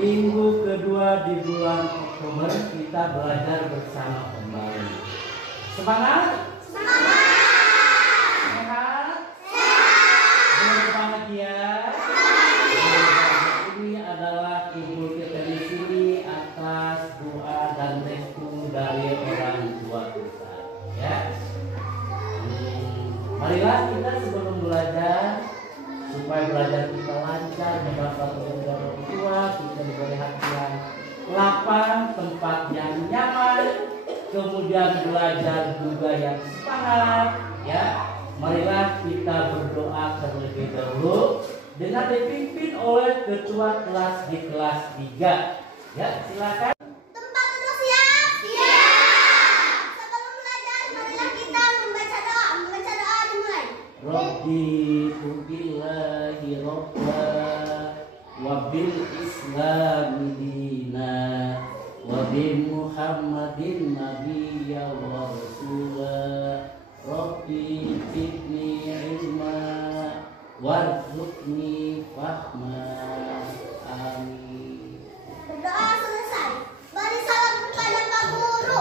minggu kedua di bulan Oktober kita belajar bersama kembali. Semangat? Semangat! Sehat? Sehat! Bahagia? Ini adalah ibu kita di sini atas doa dan restu dari orang tua kita, ya. Marilah kita sebelum belajar, supaya belajar kita lancar, mendapat orang tua, kita diberi hati yang lapang, tempat yang nyaman, kemudian belajar juga yang semangat, ya. Marilah kita berdoa terlebih dahulu dengan dipimpin oleh ketua kelas di kelas 3. Ya, silakan. Tempat duduk siap? Siap. Sebelum belajar, marilah kita membaca doa. Membaca doa dimulai. Rabbi billahi robba wa bil islami dina wa bi muhammadin nabiyya wa rasulah. Rabbi zidni ilma warzuqni fahma. Amin. Berdoa selesai. Beri salam kepada Pak Guru.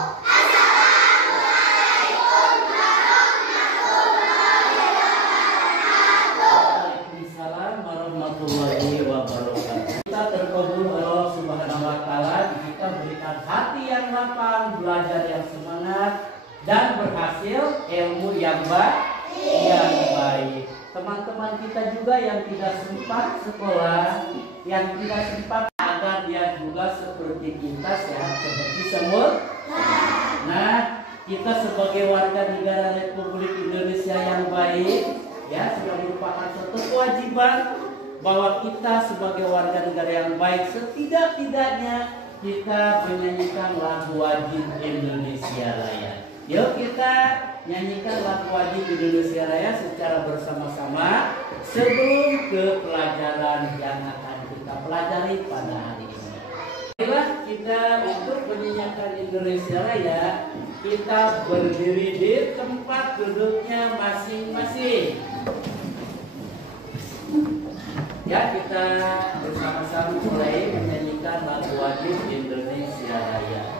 Waalaikumsalam warahmatullahi wabarakatuh. Kita terkabul Allah Subhanahu wa taala, kita berikan hati yang lapang, belajar yang semangat dan berhasil ilmu yang baik. Teman-teman kita juga yang tidak sempat sekolah, yang tidak sempat agar dia juga seperti kita sehat seperti semut. Nah, kita sebagai warga negara Republik Indonesia yang baik, ya, sudah merupakan suatu kewajiban bahwa kita sebagai warga negara yang baik setidak-tidaknya kita menyanyikan lagu wajib Indonesia Raya. Yuk kita nyanyikan lagu wajib Indonesia Raya secara bersama-sama sebelum ke pelajaran yang akan kita pelajari pada hari ini. Marilah kita untuk menyanyikan Indonesia Raya, kita berdiri di tempat duduknya masing-masing. Ya, kita bersama-sama mulai menyanyikan lagu wajib Indonesia Raya.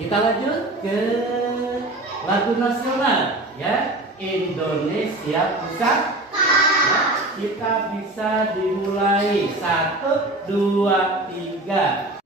Kita lanjut ke lagu nasional, ya, Indonesia Pusaka. Ya, kita bisa dimulai 1, 2, 3.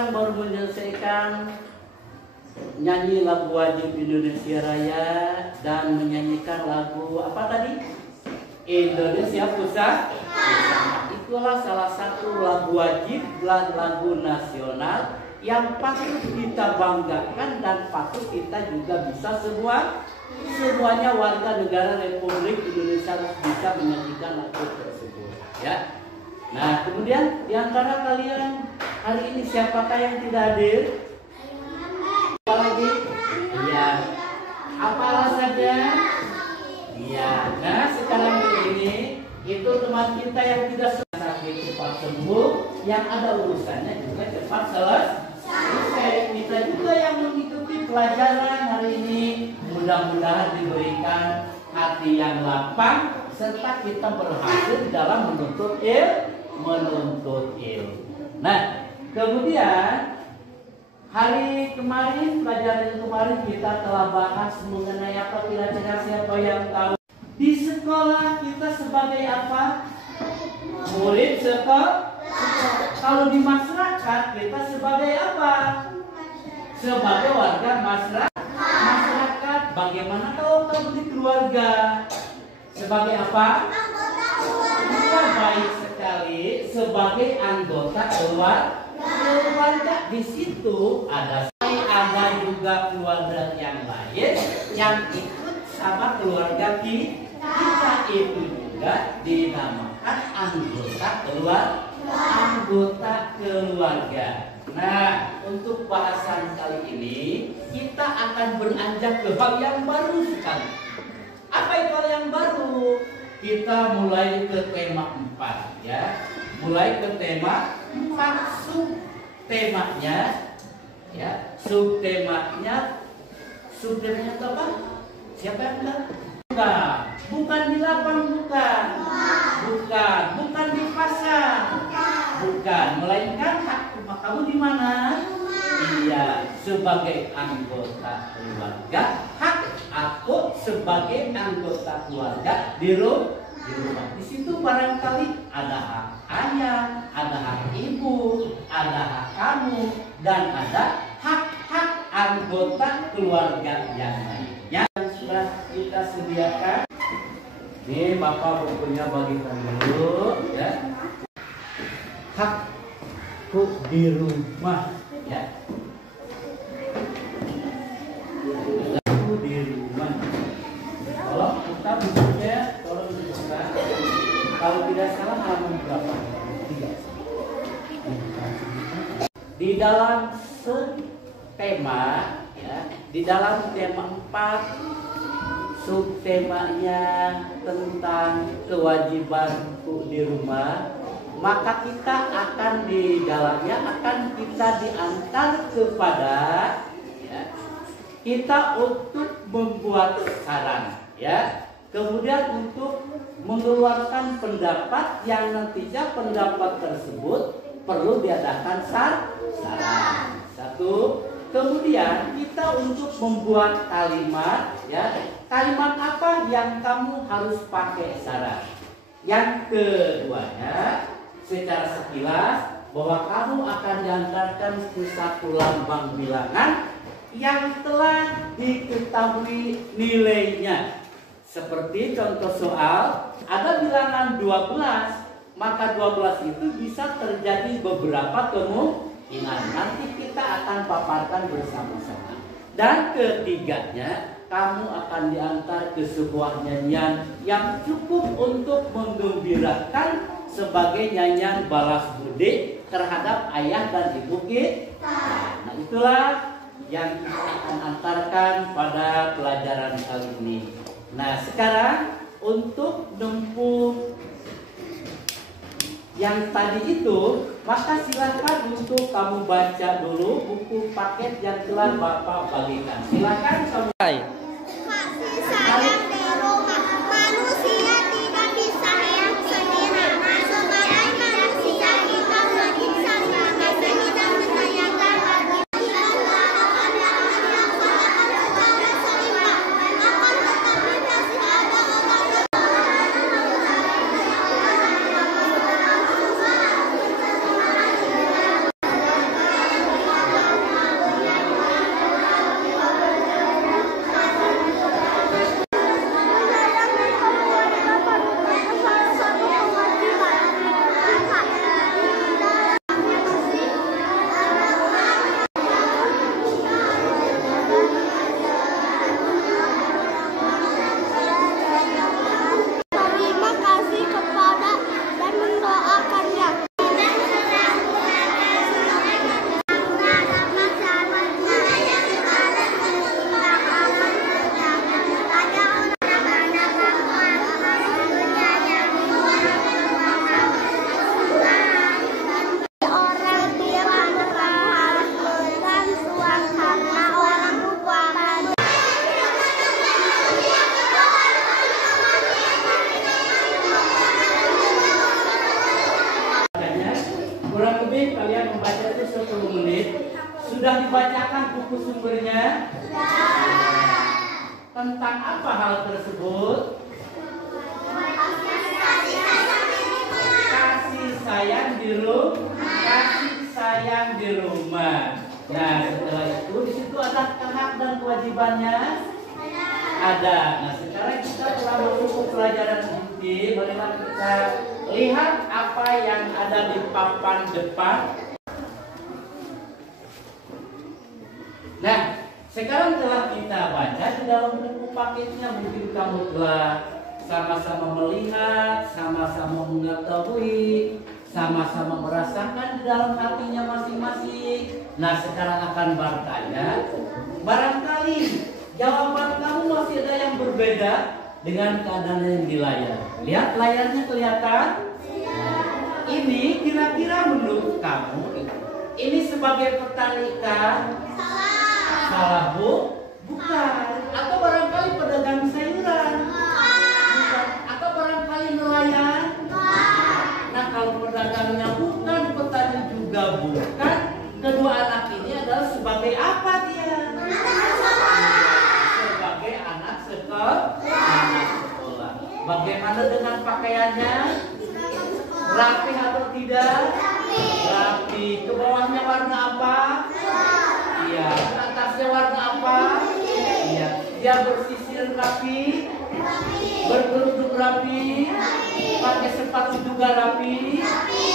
sekarang baru menyelesaikan nyanyi lagu wajib Indonesia Raya dan menyanyikan lagu apa tadi? Indonesia Pusaka. Itulah salah satu lagu wajib dan lagu nasional yang patut kita banggakan dan patut kita juga bisa semuanya warga negara Republik Indonesia bisa menyanyikan lagu tersebut, ya. Nah, kemudian di antara kalian hari ini siapakah yang tidak hadir? Apa lagi? Iya. Apa alasannya? Iya. Nah, sekarang ini itu teman kita yang tidak sakit cepat sembuh, yang ada urusannya juga cepat selesai. Kita juga yang mengikuti pelajaran hari ini mudah-mudahan diberikan hati yang lapang serta kita berhasil dalam menuntut ilmu. Nah, kemudian hari kemarin, pelajaran kemarin kita telah bahas mengenai apa kira-kira siapa yang tahu. Di sekolah kita sebagai apa? Murid sekolah. Kalau di masyarakat kita sebagai apa? Sebagai warga masyarakat. Bagaimana kalau di keluarga? Sebagai apa? Ya, baik sekali. Sebagai anggota keluarga. Di situ ada juga keluarga yang lain yang ikut sama keluarga kita, itu juga dinamakan anggota keluarga. Nah, untuk bahasan kali ini kita akan beranjak ke hal yang baru sekali. Apa itu hal yang baru? Kita mulai ke tema 4, ya. Mulai ke tema 4, subtemanya, ya. Subtemanya apa? Siapa yang bilang? Bukan di lapang, bukan di pasar, bukan, melainkan hak rumah kamu di mana? Iya, sebagai anggota keluarga, hak aku sebagai anggota keluarga di rumah. Di situ barangkali ada hak ayah, ada hak ibu, ada hak kamu, dan ada hak-hak anggota keluarga yang lainnya yang sudah kita sediakan. Ini Bapak bukunya bagikan dulu, ya. Hakku di rumah, ya. Hakku di rumah. Kalau kita bukunya tolong dibuka. Kalau tidak salah halaman berapa? 3. Di dalam tema, ya, di dalam tema 4, subtemanya tentang kewajibanku di rumah, maka kita akan di dalamnya akan kita diantar kepada, ya, kita untuk membuat saran, ya, kemudian untuk mengeluarkan pendapat yang nantinya pendapat tersebut perlu diadakan saran. Satu. Kemudian kita untuk membuat kalimat, ya, kalimat apa yang kamu harus pakai saran. Yang keduanya, secara sekilas bahwa kamu akan diantarkan ke satu lambang bilangan yang telah diketahui nilainya. Seperti contoh soal, ada bilangan 12, maka 12 itu bisa terjadi beberapa kemungkinan. Nanti kita akan paparkan bersama-sama. Dan ketiganya, kamu akan diantar ke sebuah nyanyian yang cukup untuk menggembirakan sebagai nyanyian balas budi terhadap ayah dan ibu kita. Nah, itulah yang kita akan antarkan pada pelajaran kali ini. Nah, sekarang untuk menempuh yang tadi itu, maka silakan untuk kamu baca dulu buku paket yang telah Bapak bagikan. Silakan kamu. Kasih sayang di rumah, manusia tidak bisa hidup sendiri. Sebagai manusia kita wajib saling mengasihi dan menyayangi bagi kita akan yang salah dan seimbang. Akan tetapi masih ada orang Sudah dibacakan buku sumbernya? Tentang apa hal tersebut? Kasih sayang di rumah. Nah, setelah itu di situ ada hak dan kewajibannya. Ada. Nah, sekarang kita telah masuk ke pelajaran inti. Marilah kita lihat apa yang ada di papan depan. Nah, sekarang telah kita baca di dalam buku paketnya, mungkin kamu telah sama-sama melihat, sama-sama mengetahui, sama-sama merasakan di dalam hatinya masing-masing. Nah, sekarang akan bertanya, barangkali jawaban kamu masih ada yang berbeda dengan keadaan yang di layar. Lihat layarnya kelihatan? Ini kira-kira menurut kamu ini sebagai petani ikan? Salah, Bu? Bukan. Atau barangkali pedagang sayuran? Bukan. Atau barangkali nelayan? Nah, kalau pedagangnya bukan, petani juga bukan, kedua anak ini adalah sebagai apa dia? Sebagai anak sekolah. Bagaimana dengan pakaiannya? Rapi atau tidak? Rapi. Ke bawahnya warna apa? Iya. Ke atasnya warna apa? Iya. Dia bersisir rapi, berkerudung rapi, pakai sepatu juga rapi. Tapi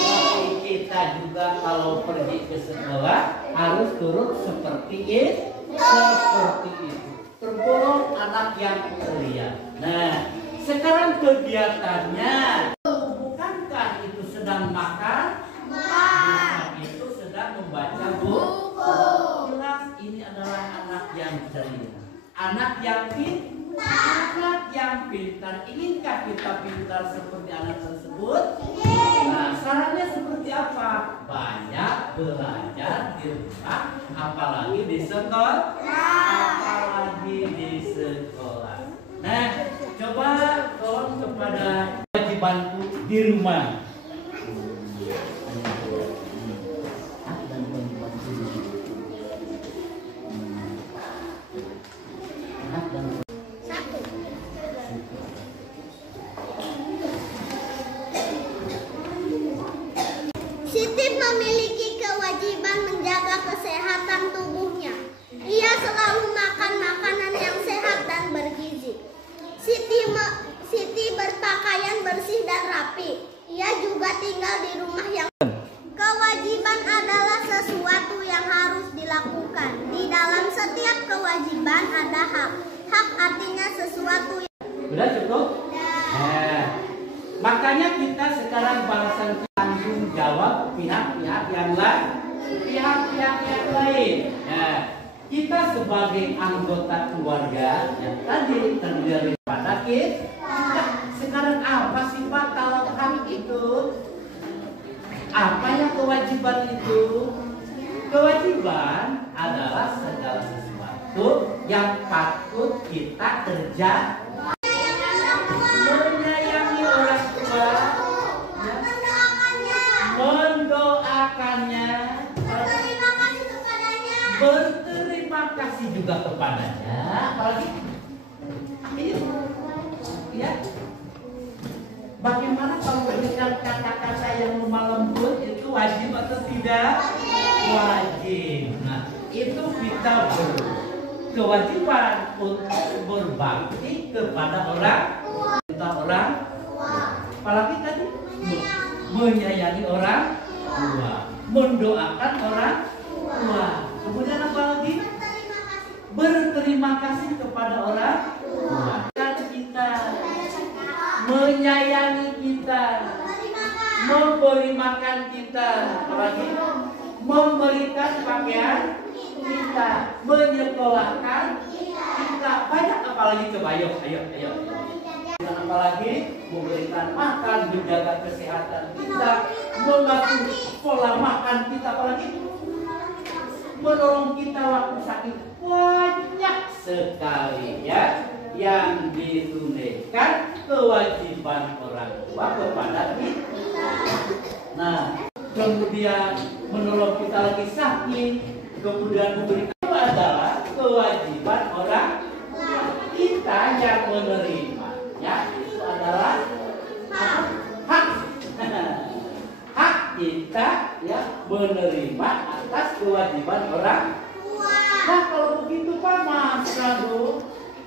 kita juga kalau pergi ke sekolah harus turun seperti itu. Tergolong anak yang ceria. Nah, sekarang kegiatannya, bukankah itu sedang makan? Bukan, itu sedang membaca buku. Jelas ini adalah anak yang ceria, anak yang pintar. Inkah kita pintar seperti anak tersebut? Nah, sarannya seperti apa? Banyak belajar di rumah, apalagi di sekolah. Nah, coba tolong kepada kewajibanku di rumah. Siti memiliki kewajiban menjaga kesehatan tubuhnya. Ia selalu makan makanan yang sehat dan bergizi. Siti berpakaian bersih dan rapi. Ia juga tinggal di rumah yang... Kewajiban adalah sesuatu yang harus dilakukan. Di dalam setiap kewajiban ada hak. Hak artinya sesuatu yang... Sudah cukup? Nah, makanya kita sekarang bahasan tanggung jawab pihak-pihak yang lain. Nah, kita sebagai anggota keluarga yang tadi terdiri pada kita. Nah, sekarang apa sih Pak kalau hak itu? Apa yang kewajiban itu? Kewajiban adalah segala sesuatu yang patut kita kerja. Menyayangi orang tua, mendoakannya, berterima kasih juga kepadanya. Apalagi ini, ya. Bagaimana kalau memberikan kata-kata yang lemah lembut itu wajib atau tidak? Wajib. Nah, itu kita berkewajiban untuk berbakti kepada orang apalagi tadi menyayangi orang tua, mendoakan orang tua. Kemudian apa lagi? Berterima kasih kepada orang tua. Kita menyayangi kita, memberi makan kita, apalagi memberikan pakaian kita, menyekolahkan kita. Banyak apalagi coba, ayo. Apalagi memberikan makan, menjaga kesehatan kita, mengatur pola makan kita, apalagi menolong kita waktu sakit. Banyak sekali ya yang ditunaikan kewajiban orang tua kepada kita. Nah, kemudian menolong kita lagi sakit, kemudian memberikan itu adalah kewajiban orang kita yang menerima. Ya, itu adalah hak hak kita ya menerima atas kewajiban orang. Nah kalau begitu Pak masa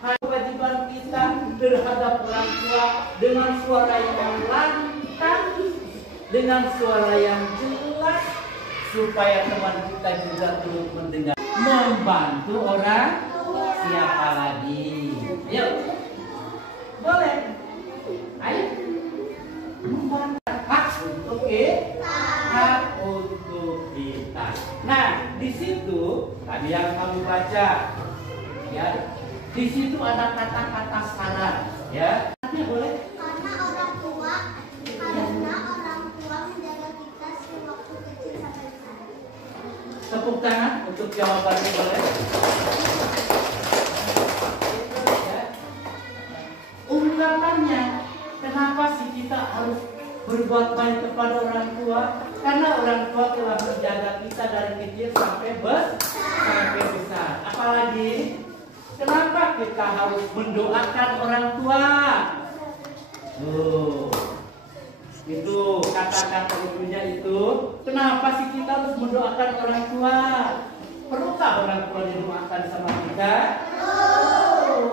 kewajiban kita terhadap orang tua dengan suara yang lantang, dengan suara yang jelas, supaya teman kita juga turut mendengar, membantu orang. Siapa lagi? Yuk, boleh. Ayo, membantu hak untuk kita, hak untuk kita. Nah, di situ tadi yang kamu baca, ya. Di situ ada kata-kata syarat, ya. Nanti boleh. Karena orang tua menjaga kita sewaktu kecil sampai besar. Tepuk tangan untuk jawabannya boleh. Ya. Ungkapannya, kenapa sih kita harus berbuat baik kepada orang tua? Karena orang tua telah menjaga kita dari kecil sampai besar. Apalagi kenapa kita harus mendoakan orang tua? Itu kata-kata ibunya itu. Kenapa sih kita harus mendoakan orang tua? Perlukah orang tua didoakan sama kita?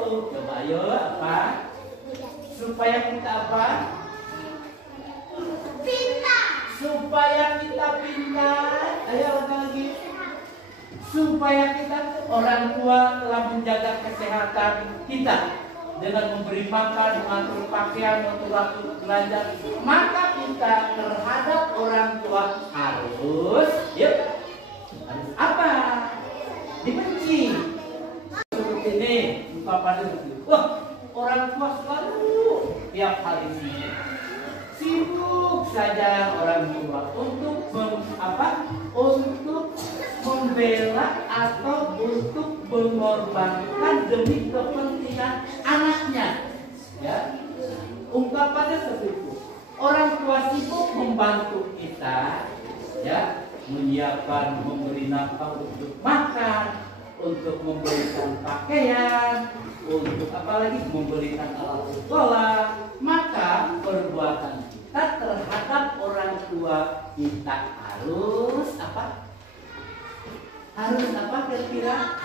Coba ayo apa? Supaya kita apa? Pintar. Supaya kita pintar. Ayo lagi. Supaya kita, orang tua telah menjaga kesehatan kita dengan memberi makan, mengatur pakaian, mengatur waktu belanja, maka kita terhadap orang tua harus apa? Dibenci. Seperti ini, ungkapan itu. Wah, orang tua selalu tiap hari sibuk saja orang tua untuk untuk membela atau untuk mengorbankan demi kepentingan anaknya. Ya, ungkapannya seperti itu. Orang tua sibuk membantu kita, ya, menyiapkan, memberi nafkah untuk makan, untuk memberikan pakaian, untuk apalagi memberikan alat sekolah. Maka perbuatan kita terhadap orang tua kita harus apa? Harus apa kira-kira?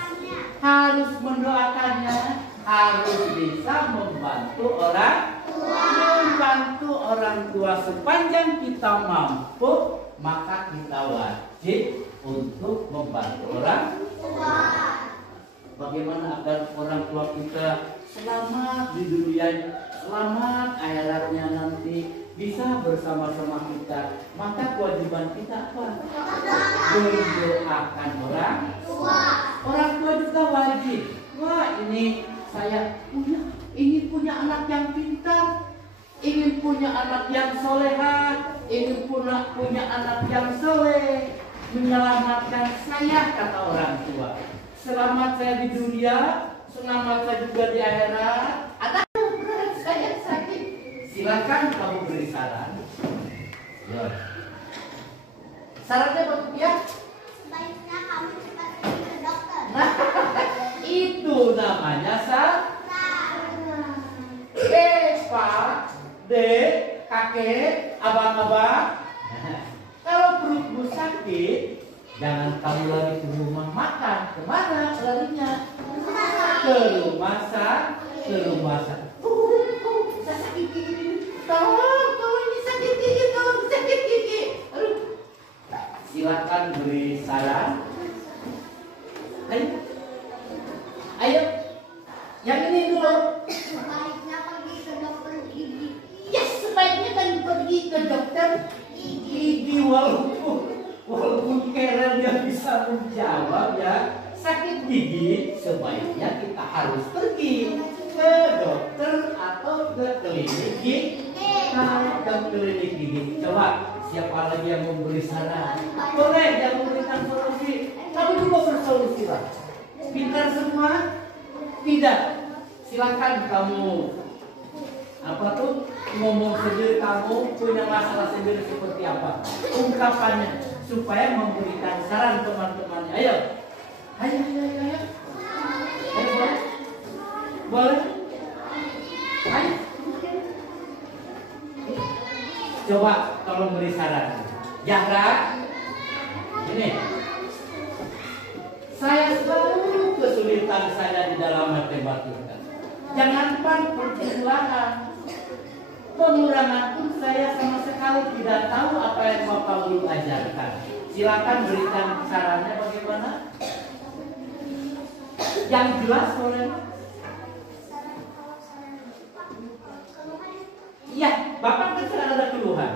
Harus mendoakannya, harus bisa membantu orang tua sepanjang kita mampu, maka kita wajib untuk membantu orang tua. Bagaimana agar orang tua kita selamat di dunia, selamat akhiratnya nanti, bisa bersama-sama kita. Maka kewajiban kita apa? Mendoakan orang tua. Orang tua juga wajib. Wah, ini saya punya anak yang pintar, ingin punya anak yang soleha, ingin punya anak yang soleh, menyelamatkan saya, kata orang tua. Selamat saya di dunia, selamat saya juga di akhirat. Ada berat saya sakit, silakan kamu beri saran. Ya. Sarannya bagus ya? Sebaiknya kamu cepat pergi ke dokter. Nah, itu namanya saran. Pak, Dek, kakek, abang-abang. Kalau perutmu sakit, jangan kamu lari ke rumah makan. Kemana larinya? Ke rumah sakit. Saya sakit gigi. Tolong ini sakit gigi, sakit gigi. Aduh. Silakan beri saran. Ayo. Yang ini dulu. Sebaiknya pergi ke dokter gigi. Yes, sebaiknya kan pergi ke dokter gigi walaupun keren dia bisa menjawab ya. Sakit gigi sebaiknya kita harus pergi ke dokter atau ke klinik gigi. Ke klinik gigi. Coba siapa lagi yang memberi saran? Boleh yang memberikan solusi. Kamu juga bersolusi lah. Pintar semua? Tidak. Silakan kamu ngomong sendiri, kamu punya masalah sendiri seperti apa ungkapannya supaya memberikan saran teman-temannya. Ayo Ayo, ayo, ayo, ayo. Ayo, boleh? Boleh? Ayo. Coba tolong beri saran. Zahra, ini. Saya selalu kesulitan saya di dalam matematika. Jangankan perjalanan, pengurangan pun saya sama sekali tidak tahu apa yang Bapak Guru ajarkan. Silakan berikan sarannya bagaimana? Yang jelas boleh. Iya, Bapak kan sedang ada keluhan.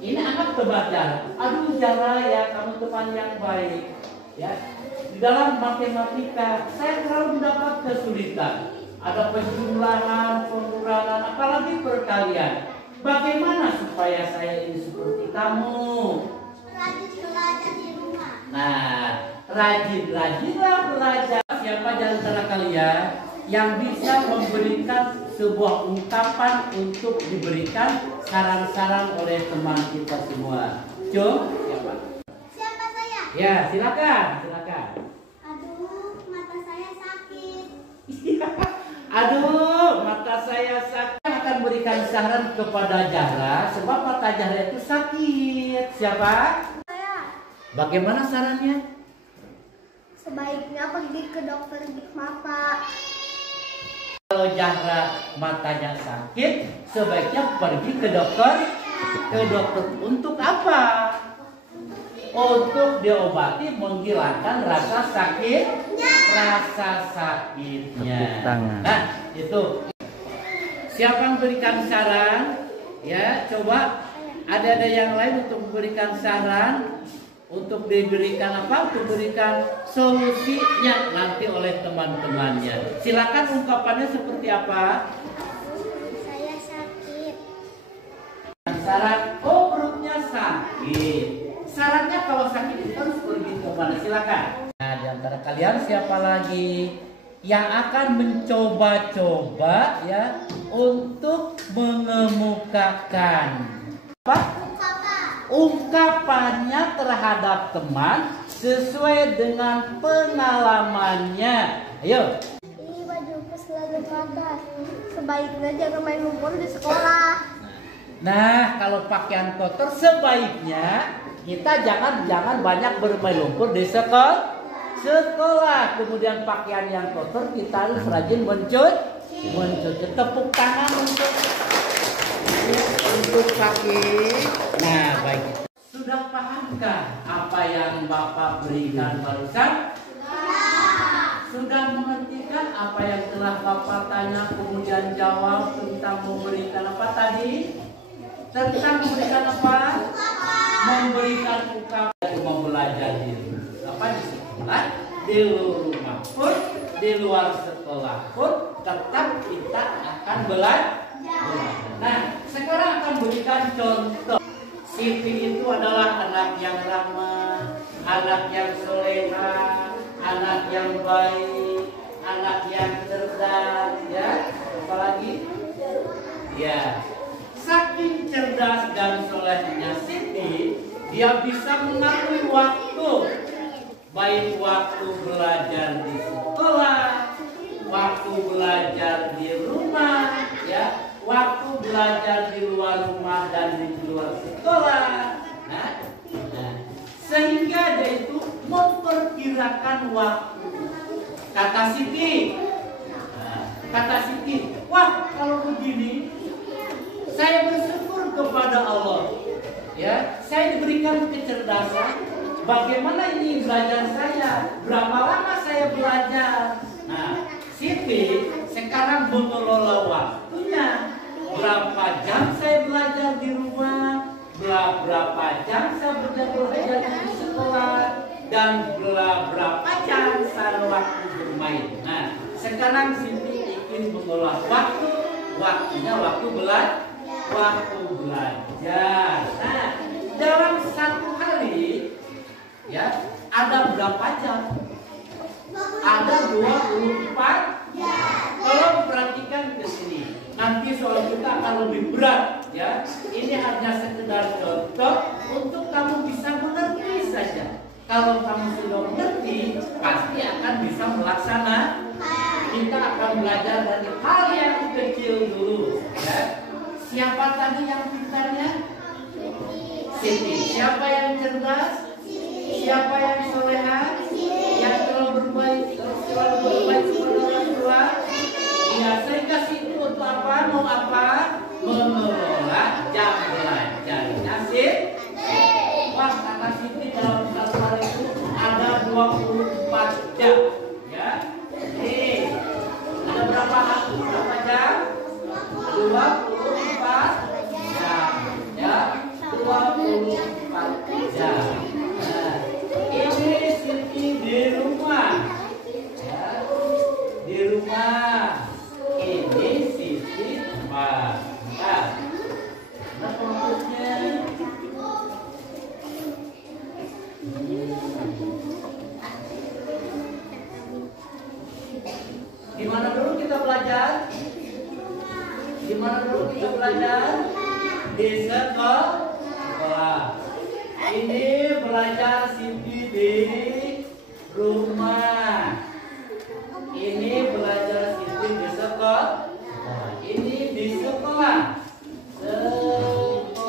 Ini anak tebak jalan. Aduh Zahra ya, kamu teman yang baik. Ya, di dalam matematika saya selalu mendapat kesulitan. Ada penjumlahan, pengurangan, apalagi perkalian. Bagaimana supaya saya ini seperti kamu? Rajin belajar di rumah. Nah, rajin-rajinlah belajar. Siapa di antara kalian yang bisa memberikan sebuah ungkapan untuk diberikan saran-saran oleh teman kita semua? Siapa? Siapa saya? Ya, silakan, silakan. Aduh, mata saya sakit. Aduh, mata saya sakit. Saya akan berikan saran kepada Zahra sebab mata Zahra itu sakit. Siapa? Saya Bagaimana sarannya? sebaiknya pergi ke dokter mata. Kalau Zahra matanya sakit, sebaiknya pergi ke dokter. Ke dokter untuk apa? Untuk diobati menghilangkan rasa sakit, rasa sakitnya. Nah, itu. Siapa yang berikan saran? Ya, coba ada yang lain untuk memberikan saran, untuk diberikan apa? Untuk berikan solusinya nanti oleh teman-temannya. Silakan ungkapannya seperti apa? Saya sakit. Saran, oh perutnya sakit. Sarannya kalau sakit itu harus pergi ke mana? Silakan. Nah, di antara kalian siapa lagi yang akan mencoba-coba ya untuk mengemukakan apa? Ungkapannya terhadap teman sesuai dengan pengalamannya. Ayo. Ini bajuku selalu padat. Sebaiknya jangan main lumpur di sekolah. Nah, kalau pakaian kotor sebaiknya kita jangan banyak bermain lumpur di sekolah. Kemudian pakaian yang kotor kita harus rajin mencuci. Tepuk tangan untuk pakai. Nah, baik. Sudah pahamkah apa yang Bapak berikan barusan? Sudah mengertikan apa yang telah Bapak tanya kemudian jawab tentang memberikan apa tadi? Tentang memberikan apa? Memberikan ungkapan mau belajar di apa di sekolah, di rumah pun, di luar sekolah pun tetap kita akan belajar. Nah, sekarang akan berikan contoh. Siti itu adalah anak yang ramah, anak yang soleha, anak yang baik, anak yang cerdas, ya. Apalagi? Ya. Saking cerdas dan solehnya Siti, dia bisa mengatur waktu, baik waktu belajar di sekolah, waktu belajar di rumah, ya, waktu belajar di luar rumah dan di luar sekolah. Nah, sehingga dia itu memperkirakan waktu. Kata Siti, wah kalau begini saya bersyukur kepada Allah. Ya, saya diberikan kecerdasan. Bagaimana ini belajar saya? Berapa lama saya belajar? Nah, Siti sekarang mengelola waktunya. Berapa jam saya belajar di rumah? Berapa jam saya belajar di sekolah? Dan berapa jam saya waktu bermain? Nah, sekarang Siti ingin mengelola waktunya waktu belajar. Nah, dalam satu hari ya ada berapa jam? Ada 24 jam. Kalau perhatikan ke sini, nanti soal kita akan lebih berat ya. Ini hanya sekedar contoh untuk kamu bisa mengerti saja. Kalau kamu sudah mengerti, pasti akan bisa melaksanakan. Kita akan belajar dari hal yang kecil dulu. Ya. Siapa tadi yang pintarnya? Siti. Siapa yang cerdas? Siapa yang soleha? Yang selalu berbaik kepada orang tua? Ya, sehingga Siti untuk apa? Mau apa? Mengelola jam belajar. Nasib. Wah, kata Siti dalam satu hari itu ada 24 jam. Ya. Nih, ada berapa jam? 24 jam. Ya, 24 jam. Nah, ini Siti di rumah. Ya, di rumah. Ini Siti rumah. Nah, maksudnya di mana dulu kita belajar? Di mana dulu kita belajar? Di sekolah. Ini belajar Siti di rumah. Ini belajar Siti di sekolah. Ini di sekolah. Sekolah.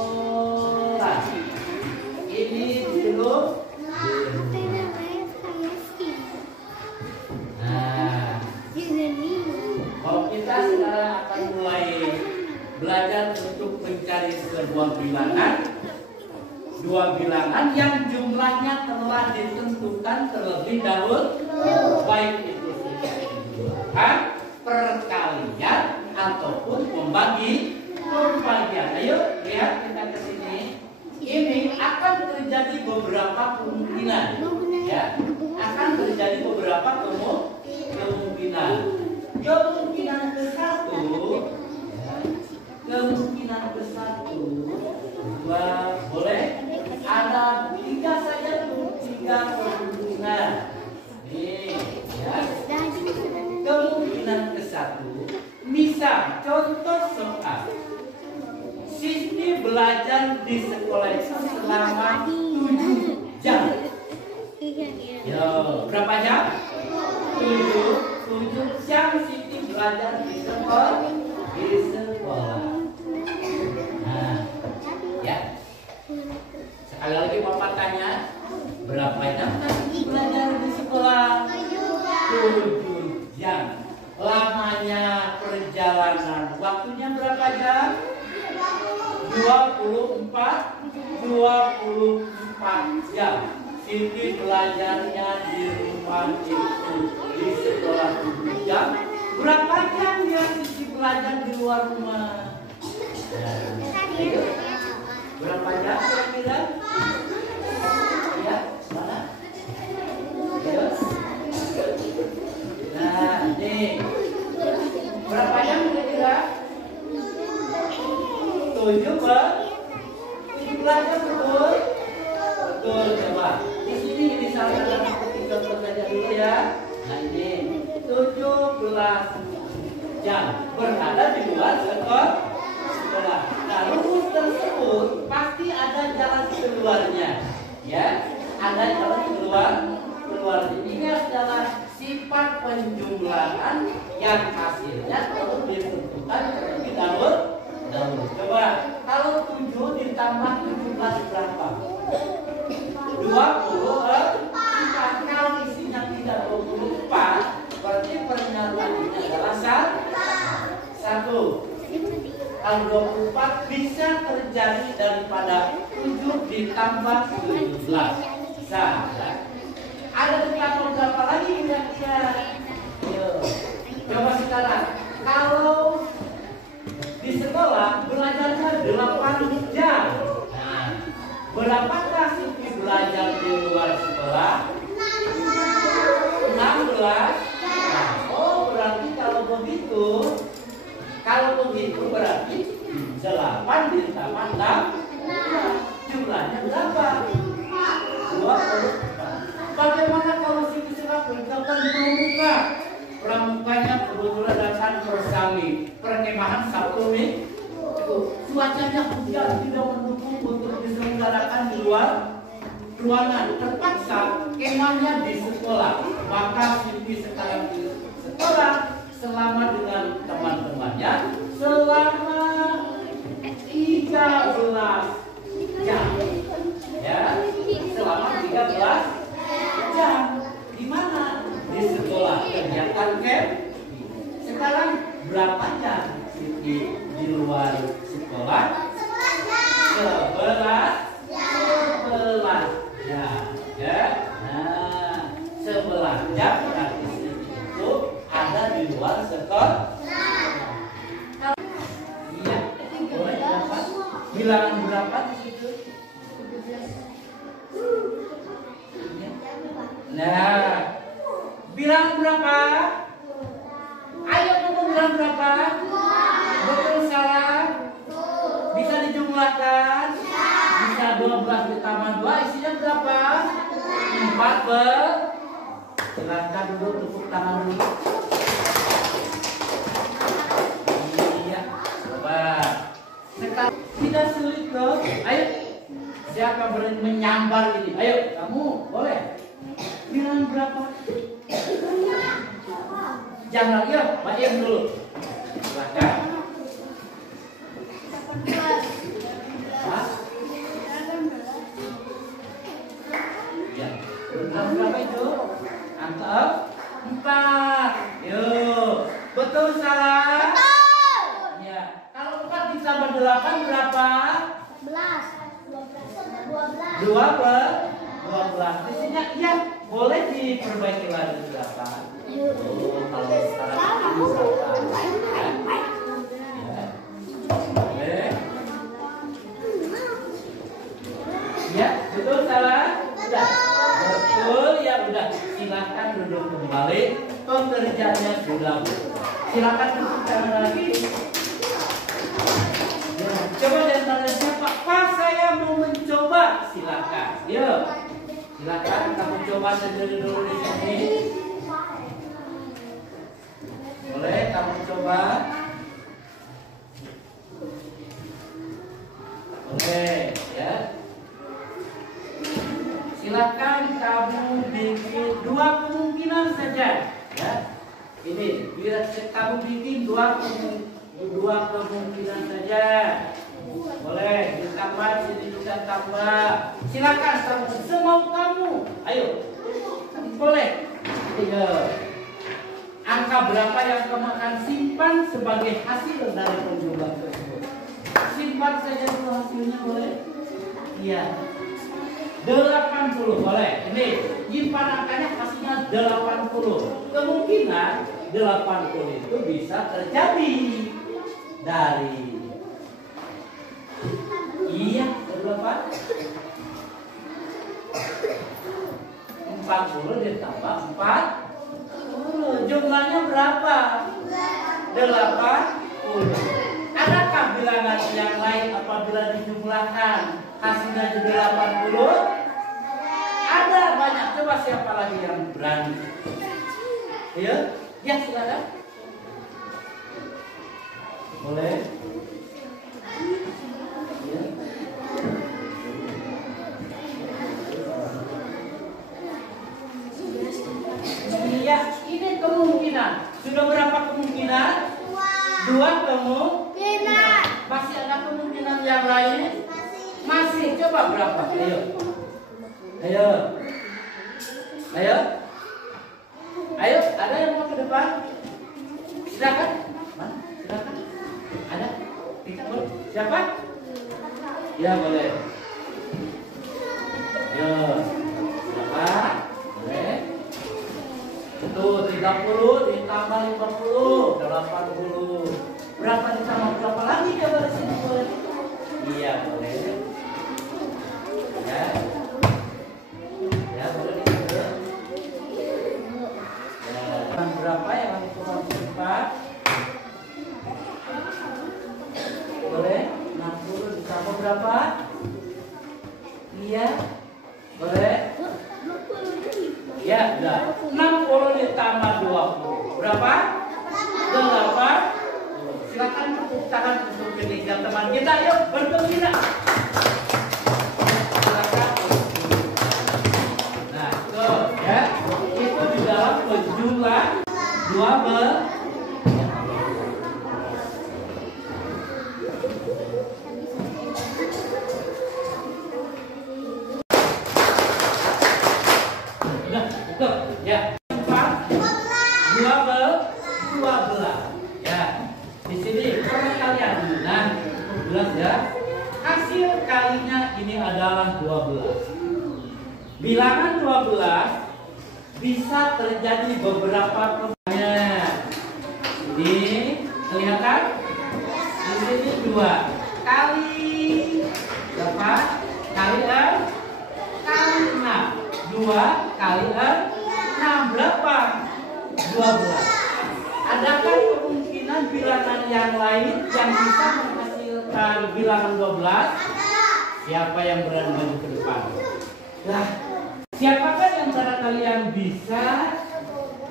Ini di rumah. Kalau kita sekarang akan mulai belajar untuk mencari sebuah bilangan, dua bilangan yang jumlahnya telah ditentukan terlebih dahulu, baik itu kan perkalian ataupun pembagian. Ayo lihat kita ke sini. Ini akan terjadi beberapa kemungkinan, ya, akan terjadi beberapa kemungkinan. Kemungkinan ke satu, dua, boleh ada 3 saja tuh, 3 kemungkinan. Nih, ya. Kemungkinan ke satu, misal contoh soal. Siti belajar di sekolah itu selama 7 jam. Yo, berapa jam? 7 jam Siti belajar di sekolah. Nah, ya. Sekali lagi Bapak tanya, berapa jam Siti belajar di sekolah? 7 jam. Lamanya perjalanan, waktunya berapa jam? 24 jam. Siti belajarnya di rumah itu, di sekolah 7 jam. Berapa jam ya Siti belajar di luar rumah? Berapa jam kira-kira? Ya, mana? Nah, nih. Berapa jam kira-kira? 7 belajar betul? Betul, coba. Di sini misalnya kita saja dulu ya. Nah ini 17 jam berada di luar sekolah. Nah rumus tersebut pasti ada jalan keluarnya, ya. Ada jalan keluar. Ini adalah sifat penjumlahan yang hasilnya perlu ditentukan terlebih dahulu. Coba kalau 7 ditambah 17 berapa? 24. Kalau isinya tidak 24, berarti pernyataannya adalah 1. Kalau 24 bisa terjadi daripada 7 ditambah 17. Bisa. Ada berapa lagi kira-kira? Coba sekarang. Kalau di sekolah belajarnya 8 jam. Nah, berapakah Siti belajar di luar sekolah? 16. Nah, oh berarti kalau begitu berarti 8 ditambah 6. Jumlahnya berapa? 24. Bagaimana kalau Siti sudah berjalan pramuka? Pramukanya kebetulan datang bersami perkemahan Sabtu Minggu. Cuacanya hujan tidak mendukung untuk diselenggarakan di luar ruangan. Terpaksa kemahnya di sekolah. Maka Siti Vivi sekarang di sekolah selama dengan teman-temannya selama 13 jam. Ya, selama 13 jam. Di mana? Di sekolah kegiatan camp. Sekarang berapa jam di luar sekolah? 11 jam. Ya. Nah, 11 jam berarti itu ada di luar sekolah. Iya, boleh berapa? Bilangan berapa di situ? Nah, bilang berapa? Ayo kamu bilang berapa? Betul salah? Bisa dijumlahkan? Bisa 12 ditambah 2 isinya berapa? 4 ber. Silahkan dulu tepuk tangan dulu. Iya, coba. Sekarang tidak sulit loh. Ayo. Siapa berani menyambar ini? Ayo, kamu boleh. Bilang berapa? Jangan ya, Pak Im dulu. Silakan. Hah? Ya. Berapa itu? Angka 4. Yuk. Betul salah? Betul. Ya. Kalau 4 ditambah 8 berapa? 12. Di sini ya boleh diperbaiki lagi berapa? Oh, kalau sekarang misalkan ya, betul salah? Sudah. Betul ya, udah. Silakan duduk kembali. Pekerjaannya sudah. Silakan duduk tangan lagi. Ya, coba dan tanya siapa? Pak, saya mau mencoba. Silakan. Yuk. Silakan kamu coba sendiri dulu di sini. Boleh kamu coba? Boleh, ya. Silakan kamu bikin 2 kemungkinan saja, ya. Ini biar kamu bikin 2 kemungkinan saja. Boleh ditambah, sini juga tambah. Silakan kamu semau kamu. Ayo, boleh. Iya. Angka berapa yang kamu akan simpan sebagai hasil dari penjualan tersebut? Simpan saja dulu hasilnya, boleh? Iya. 80 boleh. Ini simpan angkanya hasilnya 80. Kemungkinan 80 itu bisa terjadi dari iya berapa? 40 ditambah 40. Jumlahnya berapa? 80. Adakah bilangan yang lain apabila dijumlahkan hasilnya juga 80? Ada banyak. Coba siapa lagi yang berani? Ya, ya silakan. Boleh. Ya. Iya, ini kemungkinan. Sudah berapa kemungkinan? 2 kemungkinan. Masih ada kemungkinan yang lain? Masih. Coba berapa? Ayo. Ayo. Ayo. Ayo, ada yang mau ke depan? Silakan. Mana? Silakan. Ada? Tidak boleh. Siapa? Ya, boleh. Ya. Berapa? Boleh. Itu 30 ditambah 50, 80. Berapa ditambah berapa lagi coba di sini boleh? Iya, boleh. Ya. Ya, boleh dicoba. Ya. Berapa yang harus kurang 4? Boleh? 60 ditambah berapa? Iya. Boleh? Ya, sudah. 60 ditambah 20. Berapa? 8. Silakan tepuk tangan untuk ketiga teman kita. Yuk, bergembira. Silakan. Nah, tuh ya. Itu di dalam jumlah 12. Udah, cukup ya. 12. Ya. Di sini perkalian. Nah, 12 ya. Hasil kalinya ini adalah 12. Bilangan 12 bisa terjadi beberapa kemungkinan. Ini kelihatan? Di sini 2 kali berapa? Kali 6 kali 6. 2 kali 6 berapa? 12. Adakah kemungkinan bilangan yang lain yang bisa menghasilkan bilangan 12? Siapa yang berani maju ke depan? Nah, siapakah yang antara kalian bisa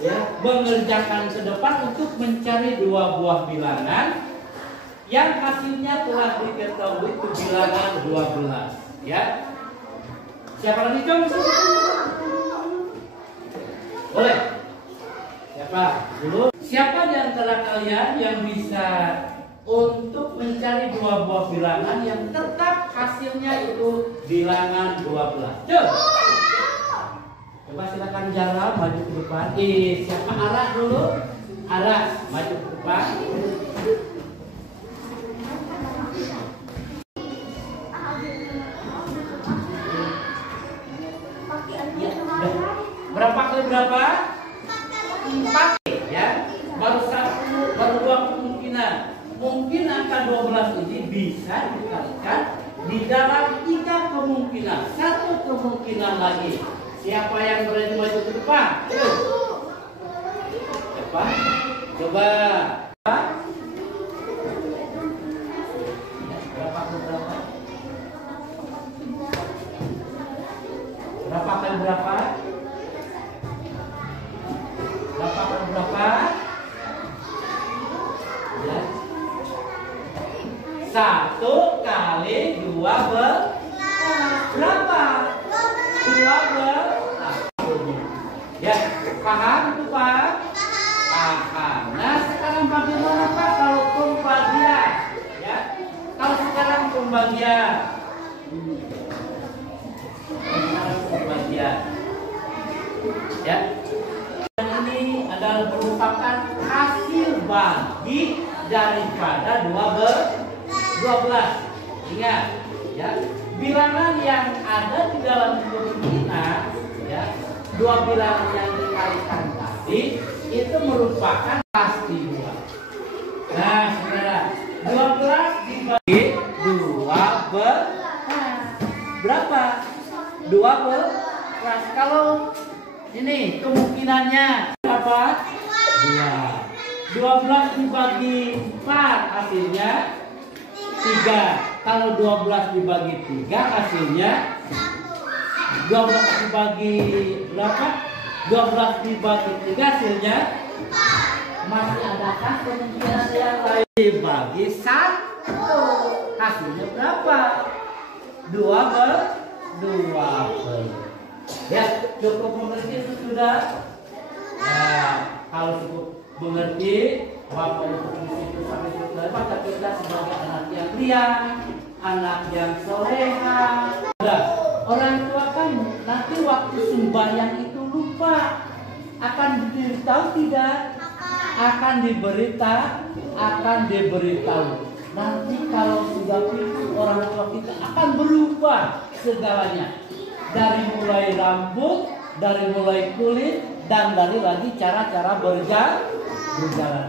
ya mengerjakan ke depan untuk mencari 2 buah bilangan yang hasilnya telah diketahui itu bilangan 12 ya? Siapa lagi coba? Boleh? Siapa dulu? Siapa di antara kalian yang bisa untuk mencari 2 buah bilangan yang tetap hasilnya itu bilangan 12? Coba silakan jalan maju ke depan. Siapa? Ara dulu. Ara maju ke depan. Ya, berapa kali berapa? 4 ya. Baru 2 kemungkinan. Mungkin angka 12 ini bisa dikalikan di dalam 3 kemungkinan. 1 kemungkinan lagi. Siapa yang berani maju ke depan? Siapa? Coba. Berapa kali berapa? Berapa kali berapa? Berapa kali berapa? Ya. 1 kali 2 berapa? 12. Ya, paham itu Pak? Paham. Nah, sekarang bagaimana Pak kalau pembagian? Ya, kalau sekarang pembagian. Ya. Ini adalah merupakan hasil bagi daripada 12. Ingat, ya. Bilangan yang ada di dalam kemungkinan, ya, 2 bilangan yang dikalikan tadi itu merupakan pasti 2. Nah, saudara, 12 dibagi 2 berapa? 12. Kalau ini kemungkinannya berapa? 2. 12 dibagi 4 hasilnya 3. Kalau 12 dibagi 3 hasilnya 12 dibagi berapa? 12 dibagi 3 hasilnya masih adakah kemungkinan yang lain? Dibagi 1 hasilnya berapa? 12. Ya, cukup mengerti itu sudah? Nah, kalau cukup mengerti, Bapak Ibu itu sampai selesai, maka kita sebagai anak yang liang, anak yang soleha. Sudah, orang tua kan nanti waktu sembahyang itu lupa. Akan diberitahu tidak? Akan diberitahu. Nanti kalau sudah itu orang tua kita akan berubah segalanya. Dari mulai rambut, dari mulai kulit, dan dari lagi cara-cara berjalan.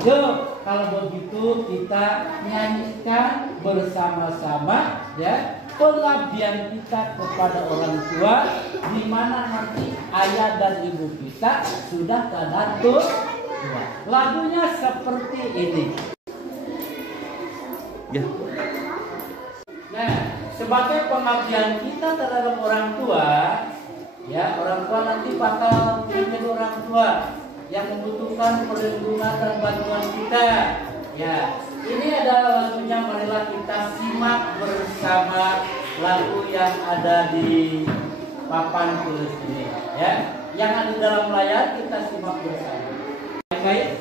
Yuk, kalau begitu kita nyanyikan bersama-sama ya pengabdian kita kepada orang tua, di mana nanti ayah dan ibu kita sudah tadatur. Lagunya seperti ini. Ya. Nah, sebagai pengabdian kita terhadap orang tua, ya orang tua nanti bakal menjadi orang tua yang membutuhkan perlindungan dan bantuan kita. Ya, ini adalah lagunya, marilah kita simak bersama lagu yang ada di papan tulis ini. Ya, yang ada di dalam layar kita simak bersama. Baik.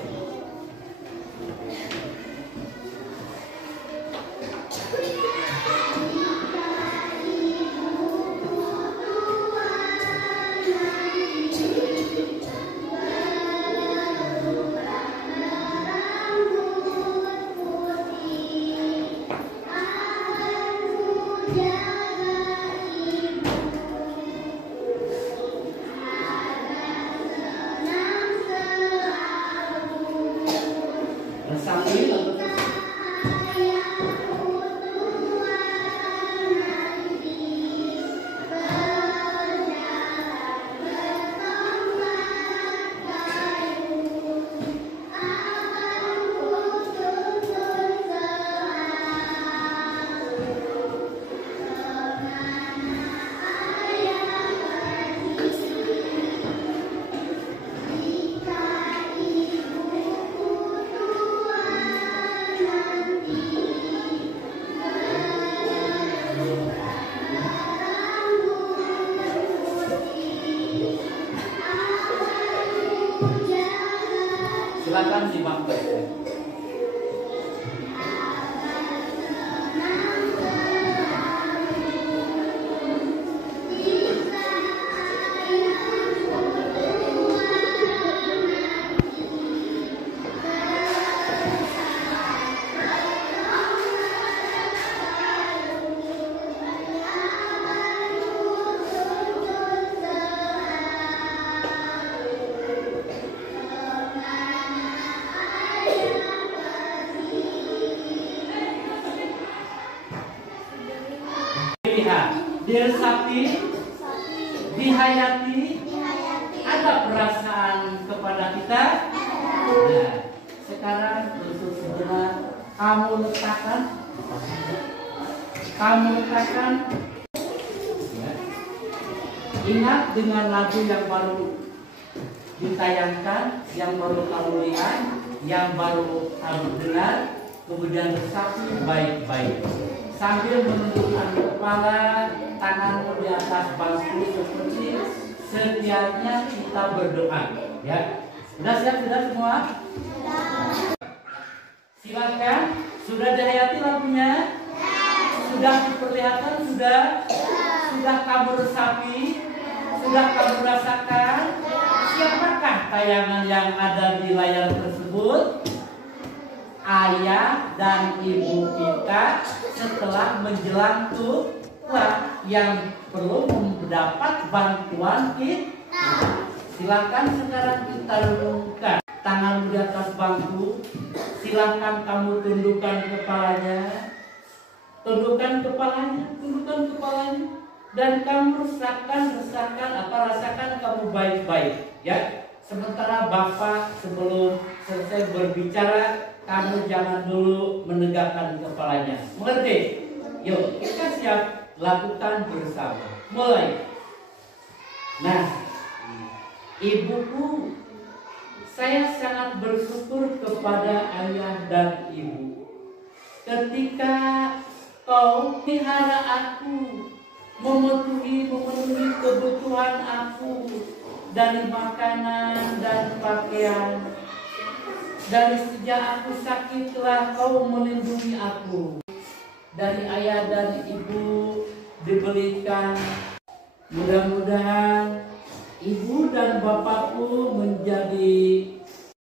Silakan simak baik-baik. Diresapi, dihayati, ada perasaan kepada kita. Nah, sekarang untuk sejenak kamu letakkan, ya. Ingat dengan lagu yang baru ditayangkan, yang baru kamu lihat, yang baru kamu dengar, kemudian resapi baik-baik. Sambil menundukkan kepala, tanganmu di atas bangku seperti setiapnya kita berdoa. Ya, sudah siap sudah semua? Silakan. Sudah dihayati lagunya? Sudah diperlihatkan? Sudah? Sudah kamu resapi? Sudah kamu rasakan? Siapakah tayangan yang ada di layar tersebut? Ayah dan ibu kita setelah menjelang tua yang perlu mendapat bantuan kita. Silakan sekarang kita renungkan. Tangan di atas bangku. Silakan kamu tundukkan kepalanya. Tundukkan kepalanya. Dan kamu rasakan kamu baik-baik. Ya. Sementara Bapak sebelum selesai berbicara, kamu jangan dulu menegakkan kepalanya. Mengerti? Yuk, kita siap lakukan bersama. Mulai. Nah, ibuku, saya sangat bersyukur kepada ayah dan ibu. Ketika kau pelihara aku, memenuhi kebutuhan aku dari makanan dan pakaian. Dari sejak aku sakit telah kau melindungi aku. Dari ayah dan ibu diberikan. Mudah-mudahan ibu dan bapakku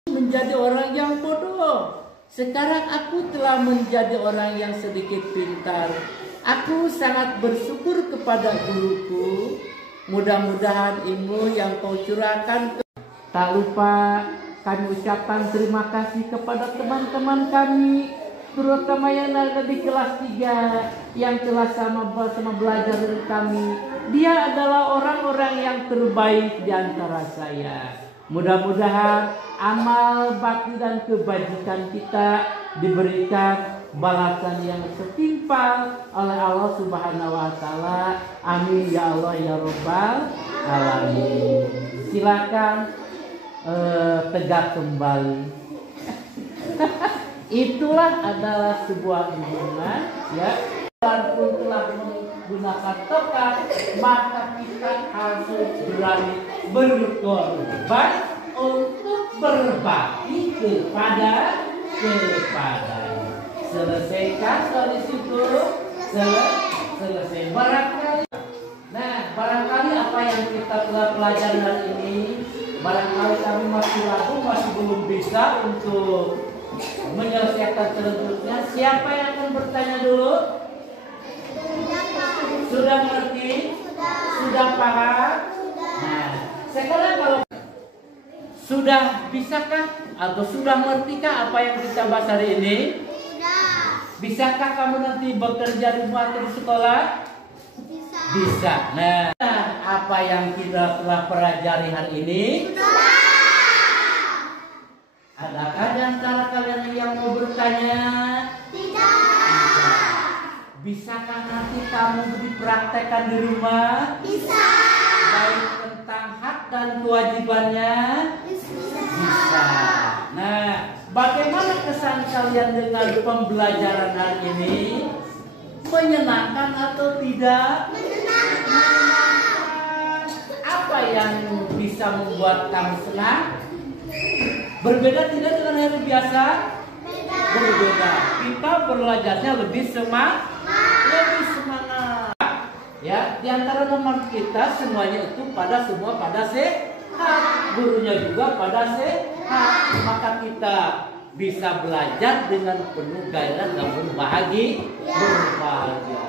menjadi orang yang bodoh. Sekarang aku telah menjadi orang yang sedikit pintar. Aku sangat bersyukur kepada guruku. Mudah-mudahan ilmu yang kau curahkan. Tak lupa kami ucapkan terima kasih kepada teman-teman kami, terutama yang ada di kelas 3 yang telah sama belajar dari kami. Dia adalah orang-orang yang terbaik di antara saya. Mudah-mudahan amal bakti dan kebajikan kita diberikan balasan yang setimpal oleh Allah Subhanahu wa taala. Amin ya Allah ya Rabbal alamin. Silakan tegak kembali. Itulah adalah sebuah hubungan, ya. Walaupun telah menggunakan tongkat, maka kita harus berani berkorban untuk berbakti kepada. Selesaikan soal situ. Selesai. Barangkali apa yang kita telah pelajari hari ini, barangkali kami masih ragu, masih belum bisa untuk menyelesaikan selanjutnya. Siapa yang akan bertanya dulu? Sudah mengerti? Sudah paham? Nah, sekarang kalau sudah bisakah atau sudah mengertikah apa yang kita bahas hari ini? Bisakah kamu nanti bekerja di rumah atau di sekolah? Bisa. Nah, apa yang kita telah pelajari hari ini? Adakah di antara kalian yang mau bertanya? Tidak. Bisakah nanti kamu dipraktekkan di rumah? Bisa. Baik tentang hak dan kewajibannya? Bisa. Nah, bagaimana kesan kalian dengan pembelajaran hari ini? Menyenangkan atau tidak? Menyenangkan. Apa yang bisa membuat kamu senang? Berbeda tidak dengan hari biasa? Berbeda. Kita belajarnya lebih semangat. Ya, di antara teman kita semuanya itu semua pada sehat. Gurunya juga pada sehat. Maka kita bisa belajar dengan penuh gairah dan berbahagia.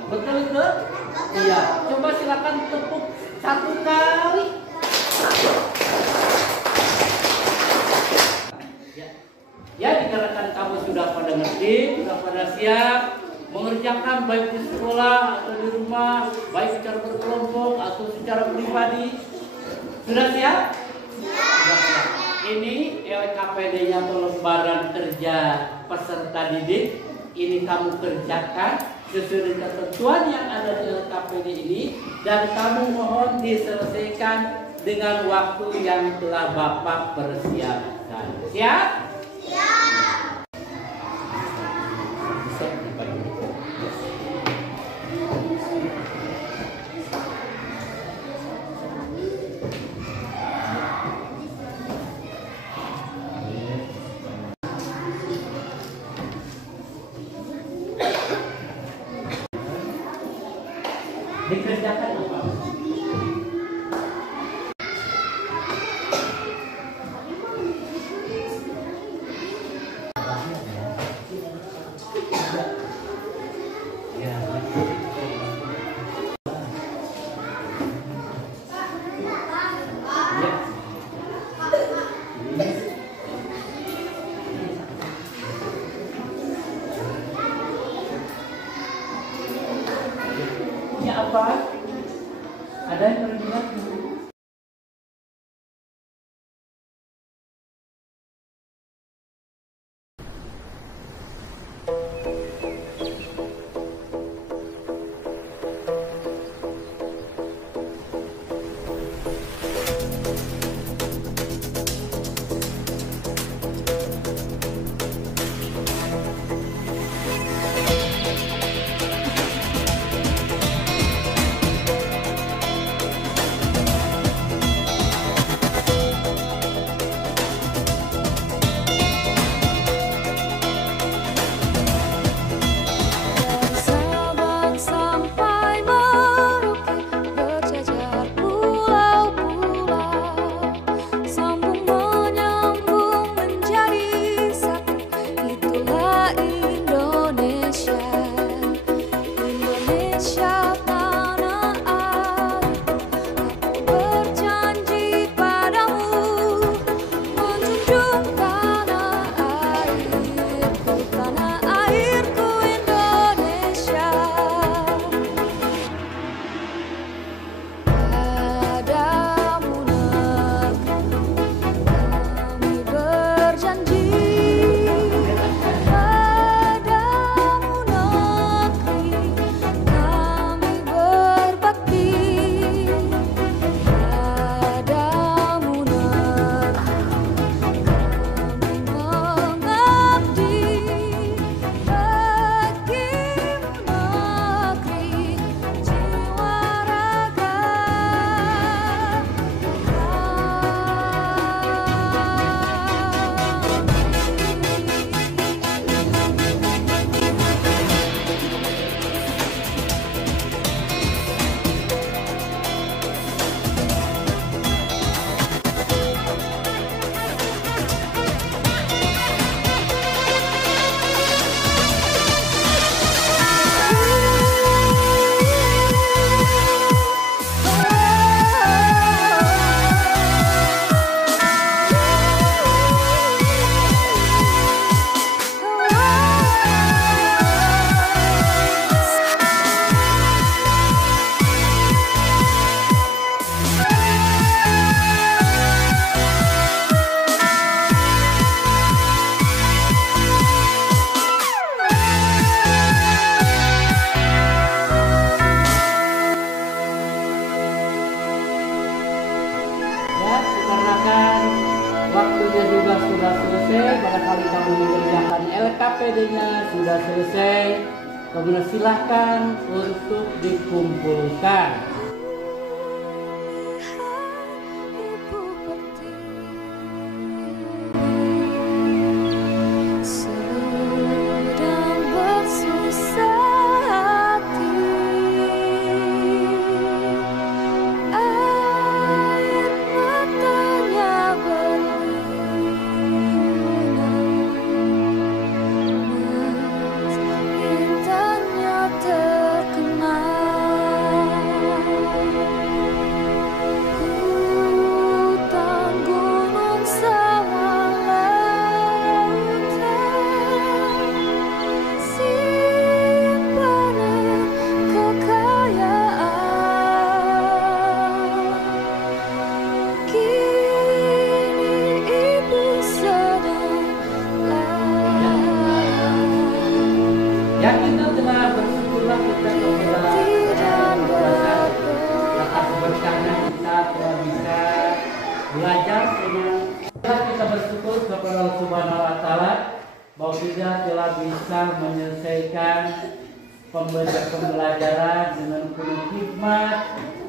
Betul itu? Iya. Coba silakan tepuk satu kali. Ya, dikarenakan kamu sudah pada ngerti, sudah pada siap mengerjakan baik di sekolah atau di rumah, baik secara berkelompok atau secara pribadi. Sudah siap? Sudah siap. Ini LKPD-nya atau lembaran kerja peserta didik. Ini kamu kerjakan sesuai dengan ketentuan yang ada di LKPD ini, dan kamu mohon diselesaikan dengan waktu yang telah Bapak persiapkan. Siap? Siap. Dikerjakan apa? sudah selesai, barangkali kamu mengerjakan LKPD-nya sudah selesai, kemudian silahkan untuk dikumpulkan. Ya, kita telah bersyukurlah kita kepada atas berkahnya kita telah bisa belajar dengan kita bersyukur kepada Allah Subhanahu wa Ta'ala bahwa kita telah bisa menyelesaikan pembelajaran dengan penuh hikmat,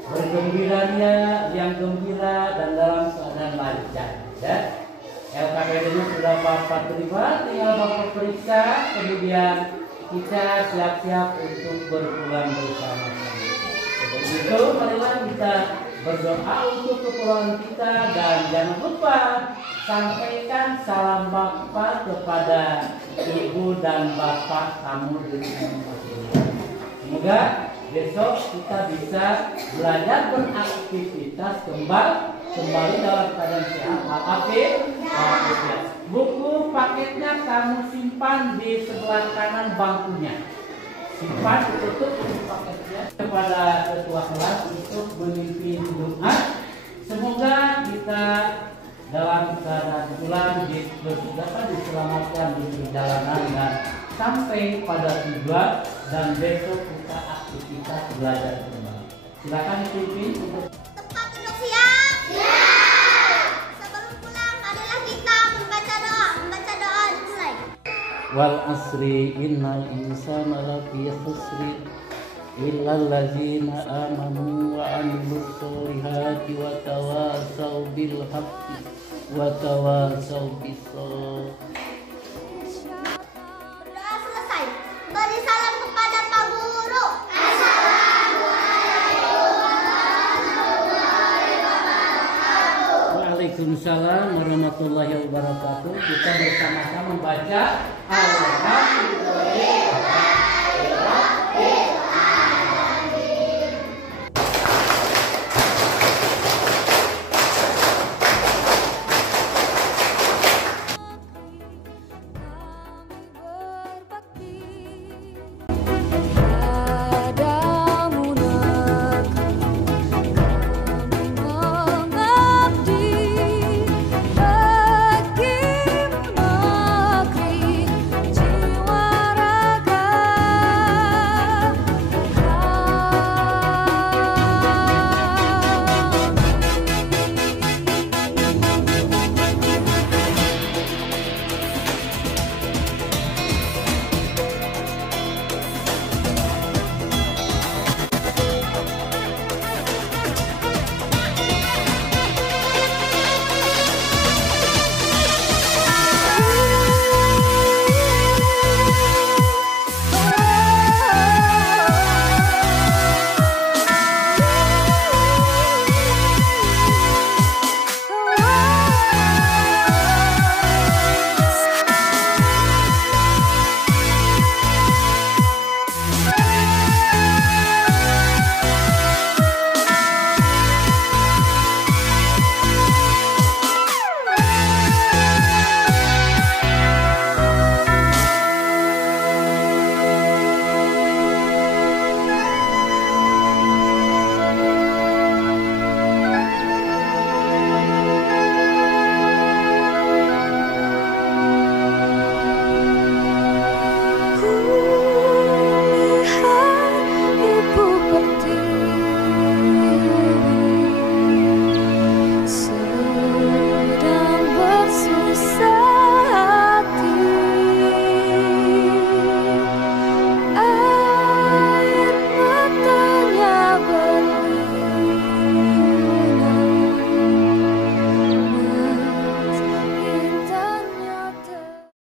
bergembiranya, yang gembira dan dalam keadaan lancar. Ya. LKPD-nya sudah Bapak terima, tinggal Bapak periksa, kemudian kita siap-siap untuk berpulang bersama-sama. Untuk itu, marilah kita berdoa untuk kepulangan kita dan jangan lupa sampaikan salam Bapak kepada Ibu dan Bapak kamu di rumah. Semoga besok kita bisa belajar beraktivitas kembali dalam keadaan sehat walafiat. Buku paketnya kamu simpan di sebelah kanan bangkunya. Simpan, tutup paketnya. Kepada ketua kelas untuk memimpin doa. Semoga kita dalam keadaan pulang diselamatkan di perjalanan dan sampai pada tujuan dan besok kita aktivitas belajar kembali. Silakan dipimpin untuk Tempat duduk siap. Siap. Sebelum pulang adalah kita membaca doa. Membaca doa dimulai. wal asri innal insana lafi khusri illal ladzina amanu wa 'amilus solihati wa tawassaw bil haqqi wa tawassaw bis sabr. Doa selesai. Beri salam kepada Pak Guru. Waalaikumsalam warahmatullahi wabarakatuh. Kita bersama-sama membaca Alhamdulillah.